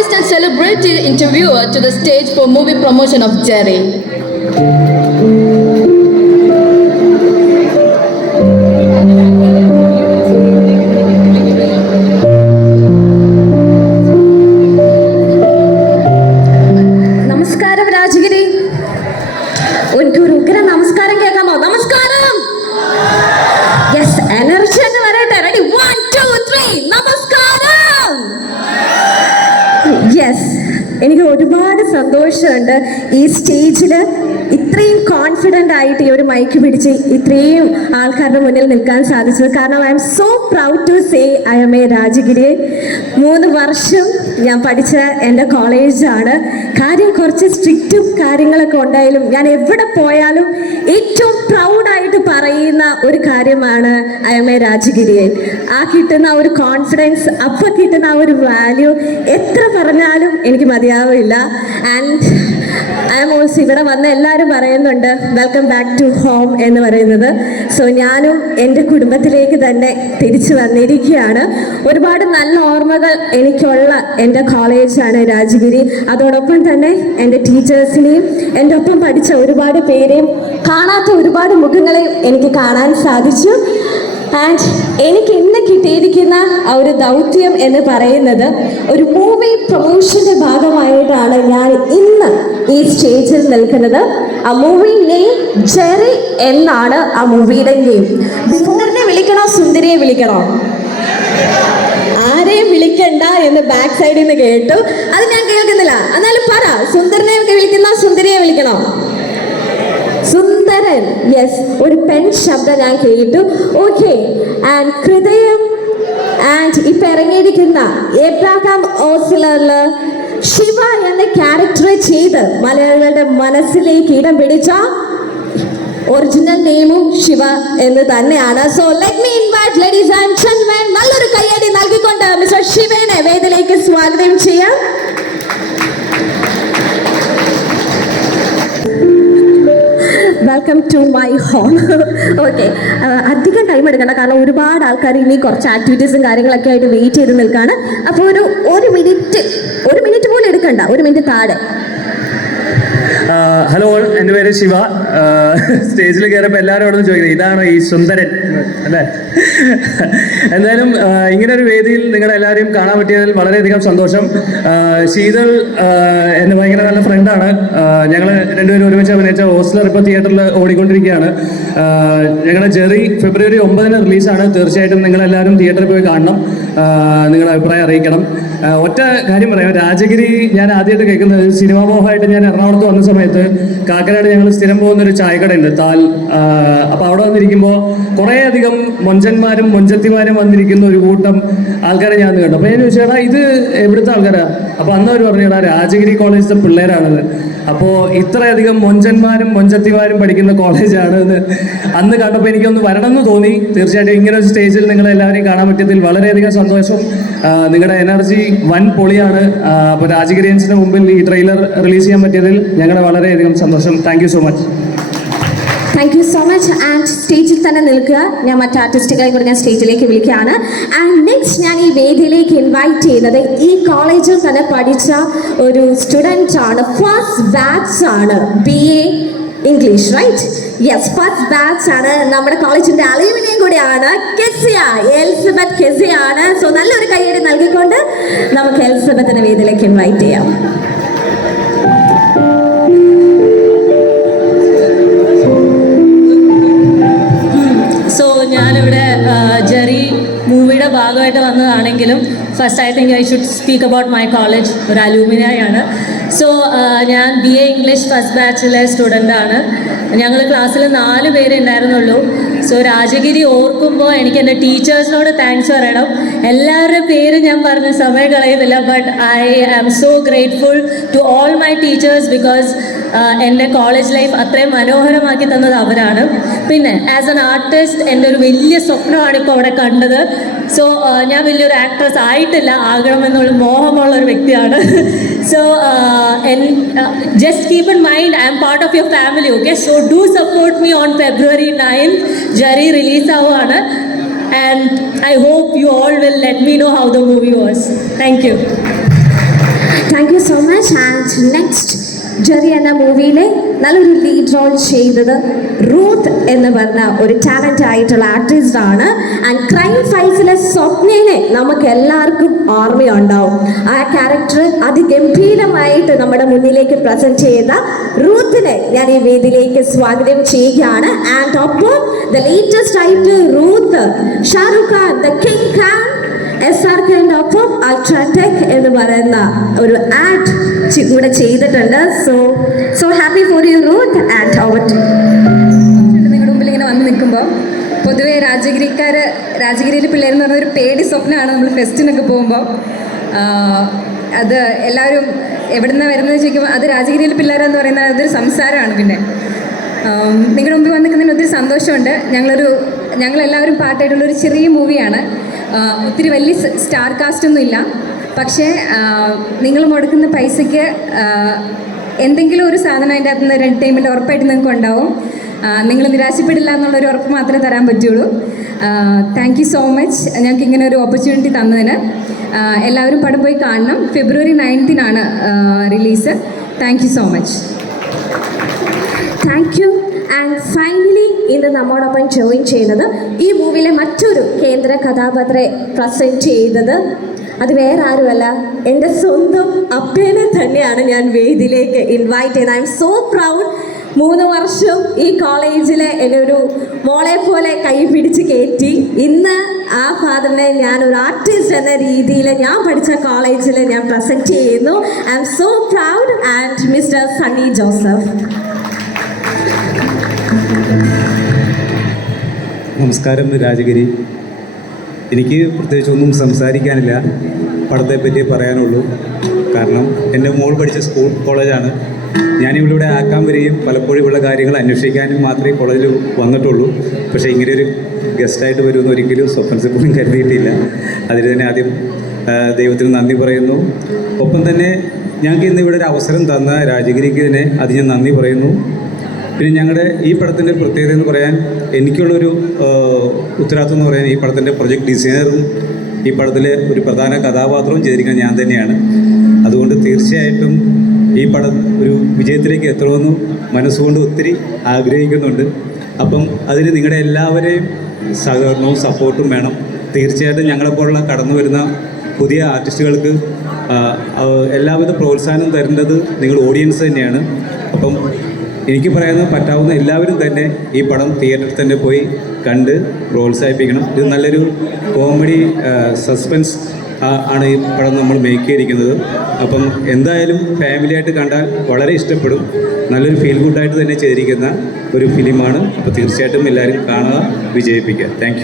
artist and celebrity interviewer to the stage for movie promotion of Jerry. എനിക്ക് ഒരുപാട് സന്തോഷമുണ്ട് ഈ സ്റ്റേജിൽ ഇത്രയും കോൺഫിഡന്റ് ആയിട്ട് ഈ ഒരു മൈക്ക് പിടിച്ച് ഇത്രയും ആൾക്കാരുടെ മുന്നിൽ നിൽക്കാൻ സാധിച്ചത്. കാരണം I'm so proud to say I'm a Rajagiri മൂന്ന് വർഷം ഞാൻ പഠിച്ച എന്റെ കോളേജാണ്. കാര്യം കുറച്ച് സ്ട്രിക്റ്റും കാര്യങ്ങളൊക്കെ ഉണ്ടായാലും ഞാൻ എവിടെ പോയാലും ഏറ്റവും പ്രൗഡായിട്ട് പറയുന്ന ഒരു കാര്യമാണ് ഐ എം എ രാജഗിരിയൻ. ആ കിട്ടുന്ന ഒരു കോൺഫിഡൻസ് അപ്പം കിട്ടുന്ന ആ ഒരു വാല്യൂ എത്ര പറഞ്ഞാലും എനിക്ക് മതിയാവില്ല. ആൻഡ് ഐ എം ഓൾസോ ഇവിടെ വന്ന എല്ലാവരും പറയുന്നുണ്ട് വെൽക്കം ബാക്ക് ടു ഹോം എന്ന് പറയുന്നത്. സോ ഞാനും എന്റെ കുടുംബത്തിലേക്ക് തന്നെ തിരിച്ചു വന്നിരിക്കുകയാണ്. ഒരുപാട് നല്ല ഓർമ്മകൾ എനിക്കുള്ള എന്റെ കോളേജാണ് രാജഗിരി. അതോടൊപ്പം തന്നെ എന്റെ ടീച്ചേഴ്സിനെയും എന്റെ ഒപ്പം പഠിച്ച ഒരുപാട് പേരെയും കാണാത്ത ഒരുപാട് മുഖങ്ങളെയും എനിക്ക് കാണാൻ സാധിച്ചു. ആൻഡ് എനിക്ക് ഇന്ന് കിട്ടിയിരിക്കുന്ന ആ ഒരു ദൗത്യം എന്ന് പറയുന്നത് ഒരു മൂവി പ്രൊമോഷന്റെ ഭാഗമായിട്ടാണ് ഞാൻ ഇന്ന് ഈ സ്റ്റേജിൽ നിൽക്കുന്നത്. ആ മൂവി നെയിം ജെറി എന്നാണ് ആ മൂവിയുടെ നെയിം സുന്ദരനെ വിളിക്കണോ സുന്ദരിയെ വിളിക്കണോ? ആരെയും വിളിക്കണ്ട എന്ന് ബാക്ക് സൈഡിൽ നിന്ന് കേട്ടു. അത് ഞാൻ കേൾക്കുന്നില്ല. എന്നാലും പറ സുന്ദരനെ വിളിക്കുന്ന സുന്ദരിയെ വിളിക്കണോ? സുന്ദരൻ യെസ് ഒരു പെൺ ശബ്ദം ഞാൻ കേട്ടു. ഓക്കെ ആൻഡ് ഹൃദയം ആൻഡ് ഇപ്പൊ ഇറങ്ങിയിരിക്കുന്ന എബ്രാഹാം ഓസിലറിൽ ശിവ എന്ന ക്യാരക്ടർ ചെയ്ത് മലയാളികളുടെ മനസ്സിലേക്ക് ഇടം പിടിച്ച? ഒറിജിനൽ നെയിമും ശിവ എന്ന് തന്നെയാണ്. So let me invite ladies and gentlemen നല്ലൊരു കയ്യടി നൽകിക്കൊണ്ട് മിസ്റ്റർ ശിവനെ വേദിയിലേക്ക് സ്വാഗതം ചെയ്യാം. Welcome to my home okay അധികം ടൈം എടുക്കണ്ട. കാരണം ഒരുപാട് ആൾക്കാർ ഇനി കുറച്ച് ആക്ടിവിറ്റീസും കാര്യങ്ങളൊക്കെ ആയിട്ട് വെയിറ്റ് ചെയ്ത് നിൽക്കുകയാണ് അപ്പോൾ ഒരു ഒരു മിനിറ്റ് ഒരു മിനിറ്റ് പോലും എടുക്കണ്ട. ഒരു മിനിറ്റ് താഴെ. ഹലോ എന്റെ പേര് ശിവ. സ്റ്റേജിൽ കയറിയപ്പോൾ എല്ലാവരും അവിടെ നിന്ന് ചോദിക്കുന്നത് ഇതാണോ ഈ സുന്ദരൻ? അല്ലേ? എന്തായാലും ഇങ്ങനെ ഒരു വേദിയിൽ നിങ്ങളെല്ലാവരെയും കാണാൻ പറ്റിയതിൽ വളരെയധികം സന്തോഷം. ശീതൾ എന്റെ ഭയങ്കര നല്ല ഫ്രണ്ടാണ് ഞങ്ങൾ രണ്ടുപേരും ഒരുമിച്ച് അഭിനയിച്ച ഹോസ്റ്റലർ ഇപ്പോൾ തിയേറ്ററിൽ ഓടിക്കൊണ്ടിരിക്കുകയാണ്. ഞങ്ങളുടെ ജെറി ഫെബ്രുവരി ഒമ്പതിന് റിലീസാണ് തീർച്ചയായിട്ടും നിങ്ങളെല്ലാവരും തിയേറ്ററിൽ പോയി കാണണം. നിങ്ങളുടെ അഭിപ്രായം അറിയിക്കണം. ഒറ്റ കാര്യം പറയാം. രാജഗിരി ഞാൻ ആദ്യമായിട്ട് കേൾക്കുന്നത് സിനിമാ മോഹമായിട്ട് ഞാൻ എറണാകുളത്ത് വന്ന സമയത്ത് കാക്കനാട് ഞങ്ങൾ സ്ഥിരം പോകുന്ന ഒരു ചായക്കടയുണ്ട് താൽ. ആഹ് അപ്പൊ അവിടെ വന്നിരിക്കുമ്പോൾ കുറേ അധികം മൊഞ്ചന്മാരും മൊഞ്ചത്തിമാരും വന്നിരിക്കുന്ന ഒരു കൂട്ടം ആൾക്കാരെ ഞാൻ കണ്ടു. അപ്പൊ ഞാൻ ചോദിച്ചേടാ ഇത് എവിടുത്തെ ആൾക്കാരാ? അപ്പൊ അന്ന് അവർ പറഞ്ഞു എടാ രാജഗിരി കോളേജിലെ പിള്ളേരാണത് അപ്പോൾ ഇത്രയധികം മൊഞ്ചന്മാരും മൊഞ്ചത്തിമാരും പഠിക്കുന്ന കോളേജാണ് എന്ന് അന്ന് കണ്ടപ്പോൾ എനിക്കൊന്ന് വരണം എന്ന് തോന്നി. തീർച്ചയായിട്ടും ഇങ്ങനെ ഒരു സ്റ്റേജിൽ നിങ്ങൾ എല്ലാവരെയും കാണാൻ പറ്റിയതിൽ വളരെയധികം സന്തോഷം. നിങ്ങളുടെ എനർജി വൻ പൊളിയാണ്. അപ്പോൾ രാജഗിരിയൻസിന് മുമ്പിൽ ഈ ട്രെയിലർ റിലീസ് ചെയ്യാൻ പറ്റിയതിൽ ഞങ്ങളുടെ വളരെയധികം സന്തോഷം. Thank so much. Thank you so much and സ്റ്റേജിൽ തന്നെ നിൽക്കുക. ഞാൻ മറ്റ് ആർട്ടിസ്റ്റുകളെ കൂടെ ഞാൻ സ്റ്റേജിലേക്ക് വിളിക്കുകയാണ്. ആൻഡ് നെക്സ്റ്റ് ഞാൻ ഈ വേദിയിലേക്ക് ഇൻവൈറ്റ് ചെയ്യുന്നത് ഈ കോളേജിൽ തന്നെ പഠിച്ച ഒരു സ്റ്റുഡന്റ് ആണ്. ഫസ്റ്റ് ബാച്ച് ആണ്. B A English right yes first batch ആണ്. നമ്മുടെ കോളേജിന്റെ അലീമിനെയും കൂടിയാണ്. കെസിയ എലിസബത്ത് കെസിയ ആണ് സോ നല്ലൊരു കൈയടി നൽകിക്കൊണ്ട് നമുക്ക് എലിസബത്തിനെ വേദിയിലേക്ക് ഇൻവൈറ്റ് ചെയ്യാം. ഭാഗമായിട്ട് വന്നതാണെങ്കിലും first I think I should speak about my college ഒരു അലൂമിനായാണ് സോ ഞാൻ ബി എ ഇംഗ്ലീഷ് ഫസ്റ്റ് ബാച്ചിലെ സ്റ്റുഡന്റാണ് ഞങ്ങൾ ക്ലാസ്സിൽ നാല് പേരെ ഉണ്ടായിരുന്നുള്ളൂ. സോ രാജഗിരി ഓർക്കുമ്പോൾ എനിക്ക് എന്റെ ടീച്ചേഴ്സിനോട് താങ്ക്സ് പറയണം. എല്ലാവരുടെ പേര് ഞാൻ പറഞ്ഞ സമയം കളയുന്നില്ല but I am so grateful to all my teachers because എന്റെ കോളേജ് ലൈഫ് അത്രയും മനോഹരമാക്കി തന്നത് അവരാണ്. പിന്നെ ആസ് എൻ ആർട്ടിസ്റ്റ് എന്റെ ഒരു വലിയ സ്വപ്നമാണ് ഇപ്പോൾ അവിടെ കണ്ടത്. സോ ഞാൻ വലിയൊരു ആക്ട്രസ് ആയിട്ടില്ല. ആകണമെന്നുള്ള മോഹമുള്ള ഒരു വ്യക്തിയാണ്. So just keep in mind I'm part of your family okay so do support me on February nine Jerry release ആവുകയാണ്. And I hope you all will let me know how the movie was thank you thank you so much and next Jerry എന്ന മൂവിയിലെ നല്ലൊരു lead role ചെയ്തത് Ruth എന്ന് പറഞ്ഞ ഒരു talent ആയിട്ടുള്ള artist ആണ്. ആൻഡ് ക്രൈം ഫൈൽസിലെ സ്വപ്നയിലെ നമുക്ക് എല്ലാവർക്കും ഓർമ്മയുണ്ടാവും. ആ ക്യാരക്ടർ അതിഗംഭീരമായിട്ട് നമ്മുടെ മുന്നിലേക്ക് പ്രസന്റ് ചെയ്ത റൂത്തിനെ ഞാൻ ഈ വേദിയിലേക്ക് സ്വാഗതം ചെയ്യുകയാണ്. ആൻഡ് ഒപ്പം ദ ലേറ്റസ്റ്റ് ആയിട്ട് Ruth Shahrukh the king Khan S R ഒപ്പം അൾട്രാടെക് എന്ന് പറയുന്ന ഒരു ആഡ് കൂടെ ചെയ്തിട്ടുണ്ട്. So so happy for you Ruth and over നിങ്ങളുടെ മുമ്പിൽ ഇങ്ങനെ വന്ന് നിൽക്കുമ്പോൾ പൊതുവേ രാജഗിരിക്കാർ രാജഗിരിയിലെ പിള്ളേരെന്ന് പറഞ്ഞ ഒരു പേടി സ്വപ്നമാണ് നമ്മൾ ഫെസ്റ്റിനൊക്കെ പോകുമ്പോൾ അത് എല്ലാവരും എവിടെ നിന്നാണ് വരുന്നത് ചോദിക്കുമ്പോൾ അത് രാജഗിരിയിൽ പിള്ളേരെന്ന് പറയുന്നത് അതൊരു സംസാരമാണ് പിന്നെ. നിങ്ങളുടെ മുമ്പിൽ വന്നിരിക്കുന്നതിന് ഒത്തിരി സന്തോഷമുണ്ട്. ഞങ്ങളൊരു ഞങ്ങളെല്ലാവരും പാട്ടായിട്ടുള്ളൊരു ചെറിയ മൂവിയാണ് ഒത്തിരി വലിയ സ്റ്റാർ കാസ്റ്റ് ഒന്നും ഇല്ല പക്ഷേ നിങ്ങൾ മുടക്കുന്ന പൈസയ്ക്ക് എന്തെങ്കിലും ഒരു സാധനം അതിന്റെ അകത്ത് നിന്ന് എന്റർടൈൻമെന്റ് ഉറപ്പായിട്ട് നിങ്ങൾക്ക് ഉണ്ടാവും. നിങ്ങൾ നിരാശപ്പെടില്ല എന്നുള്ളൊരു ഉറപ്പ് മാത്രമേ തരാൻ പറ്റുള്ളൂ. താങ്ക് യു സോ മച്ച് ഞങ്ങൾക്ക് ഇങ്ങനെ ഒരു ഓപ്പർച്യൂണിറ്റി തന്നതിന്. എല്ലാവരും പടം പോയി കാണണം. February നയൻത്തിനാണ് release thank you so much thank you and finally ഇന്ന് നമ്മോടൊപ്പം ജോയിൻ ചെയ്യുന്നത് ഈ മൂവിയിലെ മറ്റൊരു കേന്ദ്ര കഥാപാത്രയെ പ്രസന്റ് ചെയ്തത്. അത് വേറെ ആരുമല്ല എന്റെ സ്വന്തം അപ്പേനെ തന്നെയാണ് ഞാൻ വേദിയിലേക്ക് ഇൻവൈറ്റ് ചെയ്യുന്നത് ഐ എം സോ പ്രൗഡ് മൂന്ന് വർഷം ഈ കോളേജിലെ എന്റെ ഒരു മോളെ പോലെ കൈ പിടിച്ച് കയറ്റി. ഇന്ന് ആ ഫാദറിനെ ഞാൻ ഒരു ആർട്ടിസ്റ്റ് എന്ന രീതിയിൽ ഞാൻ പഠിച്ച കോളേജിൽ ഞാൻ പ്രസന്റ് ചെയ്യുന്നു. I'm so proud and mister Sunny Joseph നമസ്കാരം രാജഗിരി. എനിക്ക് പ്രത്യേകിച്ചൊന്നും സംസാരിക്കാനില്ല. പടത്തെ പറ്റി പറയാനുള്ളൂ. കാരണം എന്റെ മോൾ പഠിച്ച സ്കൂൾ കോളേജാണ്. ഞാൻ ഇവിടെ ആക്കാൻ വരികയും പലപ്പോഴും ഉള്ള കാര്യങ്ങൾ അന്വേഷിക്കാനും മാത്രമേ കോളേജിൽ വന്നിട്ടുള്ളൂ. പക്ഷേ ഇങ്ങനെ ഒരു ഗസ്റ്റായിട്ട് വരുമെന്ന് ഒരിക്കലും സ്വപ്നത്തിൽ പോലും കരുതിയിട്ടില്ല. അതിന് തന്നെ ആദ്യം ദൈവത്തിന് നന്ദി പറയുന്നു. ഒപ്പം തന്നെ ഞങ്ങൾക്ക് ഇന്ന് ഇവിടെ ഒരു അവസരം തന്ന രാജഗിരിക്ക് തന്നെ അത് ഞാൻ നന്ദി പറയുന്നു. പിന്നെ ഞങ്ങളുടെ ഈ പടത്തിന്റെ പ്രത്യേകത എന്ന് പറയാൻ എനിക്കുള്ളൊരു ഉത്തരവാദിത്വം എന്ന് പറയാൻ ഈ പടത്തിന്റെ പ്രൊജക്ട് ഡിസൈനറും ഈ പടത്തിലെ ഒരു പ്രധാന കഥാപാത്രവും ചെയ്തിരിക്കുന്നത് ഞാൻ തന്നെയാണ്. അതുകൊണ്ട് തീർച്ചയായിട്ടും ഈ പടം ഒരു വിജയത്തിലേക്ക് എത്തണമെന്ന് മനസ്സുകൊണ്ട് ഒത്തിരി ആഗ്രഹിക്കുന്നുണ്ട്. അപ്പം അതിന് നിങ്ങളുടെ എല്ലാവരെയും സഹകരണവും സപ്പോർട്ടും വേണം. തീർച്ചയായിട്ടും ഞങ്ങളെപ്പോലുള്ള കടന്നു വരുന്ന പുതിയ ആർട്ടിസ്റ്റുകൾക്ക് എല്ലാവിധ പ്രോത്സാഹനം തരേണ്ടത് നിങ്ങൾ ഓഡിയൻസ് തന്നെയാണ്. അപ്പം എനിക്ക് പറയാൻ പറ്റാവുന്ന എല്ലാവരും തന്നെ ഈ പടം തിയേറ്ററിൽ തന്നെ പോയി കണ്ട് പ്രോത്സാഹിപ്പിക്കണം. ഇത് നല്ലൊരു കോമഡി സസ്പെൻസ് ആണ് ഈ പടം നമ്മൾ മേക്ക് ചെയ്തിരിക്കുന്നത്. അപ്പം എന്തായാലും ഫാമിലിയായിട്ട് കണ്ടാൽ വളരെ ഇഷ്ടപ്പെടും. നല്ലൊരു ഫീൽ ഗുഡായിട്ട് തന്നെ ചെയ്തിരിക്കുന്ന ഒരു ഫിലിമാണ് അപ്പോൾ തീർച്ചയായിട്ടും എല്ലാവരും കാണുക വിജയിപ്പിക്കുക. താങ്ക്